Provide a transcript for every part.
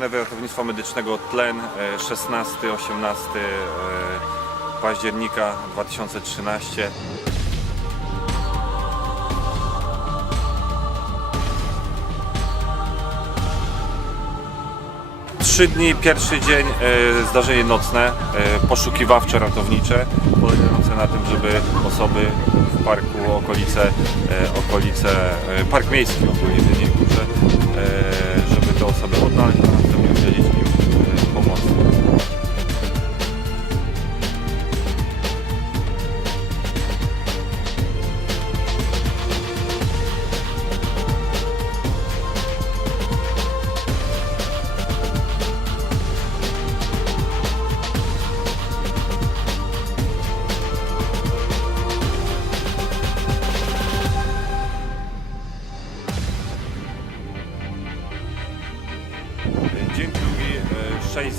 Ratownictwa Medycznego Tlen e, 16-18 października 2013. Trzy dni, pierwszy dzień, e, zdarzenie nocne, e, poszukiwawcze, ratownicze, polegające na tym, żeby osoby w parku, okolice, e, okolice e, park miejski ogólnie w Jeleniej Te osoby odnaleźć, a następnie udzielić im e, pomocy.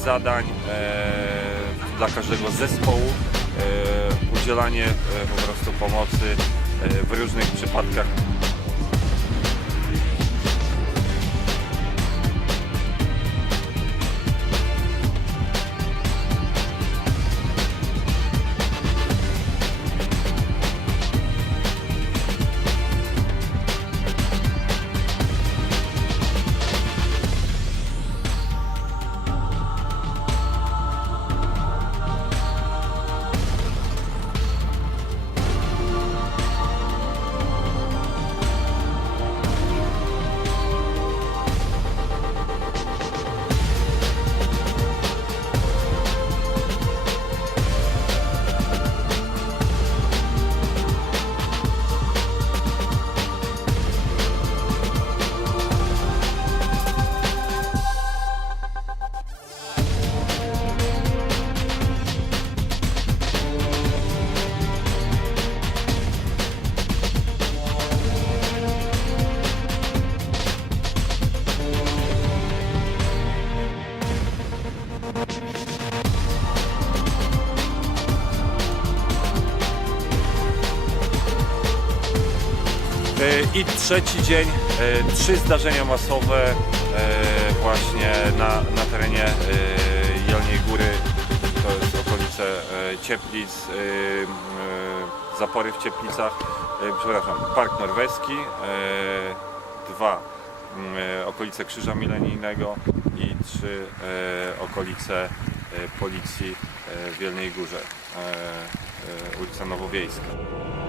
Zadań e, dla każdego zespołu, e, udzielanie e, po prostu pomocy w różnych przypadkach. I trzeci dzień, e, trzy zdarzenia masowe e, właśnie na, na terenie e, Jelniej Góry, to jest okolice e, Cieplic, e, e, zapory w Cieplicach, e, przepraszam, Park Norweski, e, dwa e, okolice Krzyża Milenijnego i trzy e, okolice e, Policji e, w Jelnej Górze, e, e, ulica Nowowiejska.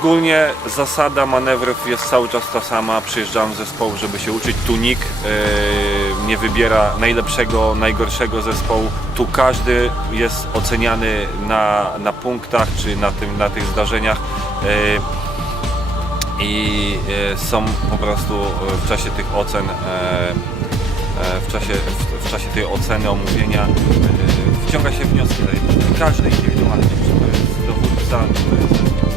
Ogólnie zasada manewrów jest cały czas ta sama. Przyjeżdżam z zespołu, żeby się uczyć. Tu nikt e, nie wybiera najlepszego, najgorszego zespołu. Tu każdy jest oceniany na, na punktach czy na, tym, na tych zdarzeniach. E, i e, są po prostu w czasie tych ocen, e, e, w czasie, w, czasie tej oceny, omówienia wciąga się wnioski każdy indywidualnie, czy to jest dowódca, czy to jest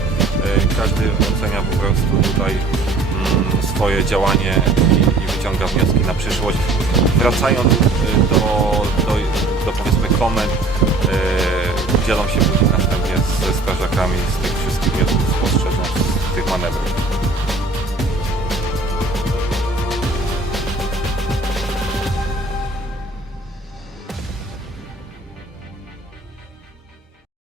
każdy ocenia po prostu tutaj mm, swoje działanie i, i wyciąga wnioski na przyszłość. Wracając e, do, do, do powiedzmy komend, e, dzielą się później następnie ze strażakami z tych wszystkich spostrzeżeń, z tych manewrów.